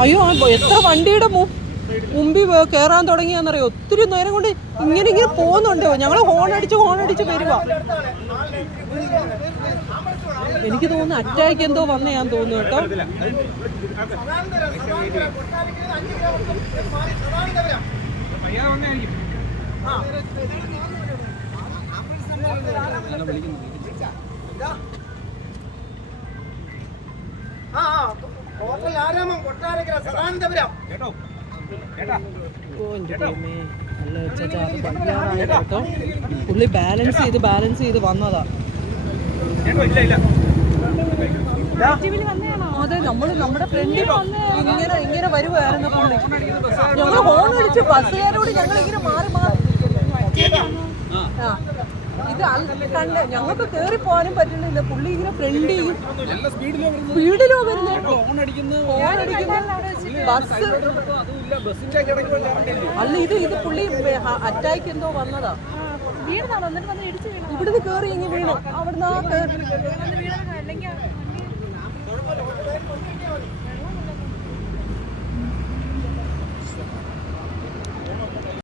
അയ്യോ എത്ര വണ്ടിയുടെ മുമ്പിൽ കേറാൻ തുടങ്ങിയാന്നറിയോ? ഒത്തിരി നേരം കൊണ്ട് ഇങ്ങനെ ഇങ്ങനെ പോകുന്നുണ്ടോ. ഞങ്ങൾ ഹോൺ അടിച്ച് ഹോൺ അടിച്ച് വരുവാ എനിക്ക് തോന്നുന്നു അറ്റാക്ക് എന്തോ വന്ന ഞാൻ തോന്നുന്നു കേട്ടോ. പയ്യാതെ ഹോട്ടൽ ആരാമം? കൊട്ടാരക്കര സദാനന്ദപുരം. കേട്ടോ? കേട്ടോ? നല്ല ചേച്ചാ അത് വയ്യാതായി കേട്ടോ. പുള്ളി ബാലൻസ് ചെയ്ത് ബാലൻസ് ചെയ്ത് വന്നതാ. കേട്ടോ? ഇല്ല ഇല്ല. അതെ നമ്മൾ നമ്മുടെ ഫ്രണ്ടിൽ ഇങ്ങനെ ഇങ്ങനെ വരുവായിരുന്നു പുള്ളി. ഞങ്ങൾ ഹോൺ അടിച്ച് ബസ്സുകാരോട് ഞങ്ങൾ ഇങ്ങനെ മാറി മാറി ആ. ഇത് കണ്ട് ഞങ്ങൾക്ക് കേറി പോകാനും പറ്റുന്നില്ല. പുള്ളി ഇങ്ങനെ ഫ്രണ്ട് ചെയ്യും. സ്പീഡിലോ വരുന്നത് ഹോൺ അടിക്കുന്നത് ഹോൺ അടിക്കുന്ന ബസ് അല്ല ഇത് ഇത് പുള്ളി അറ്റാക്ക് എന്തോ വന്നതാ. ഇവിടുന്ന് കേറി ഇങ്ങനെ വീണു. അവിടുന്ന് ആ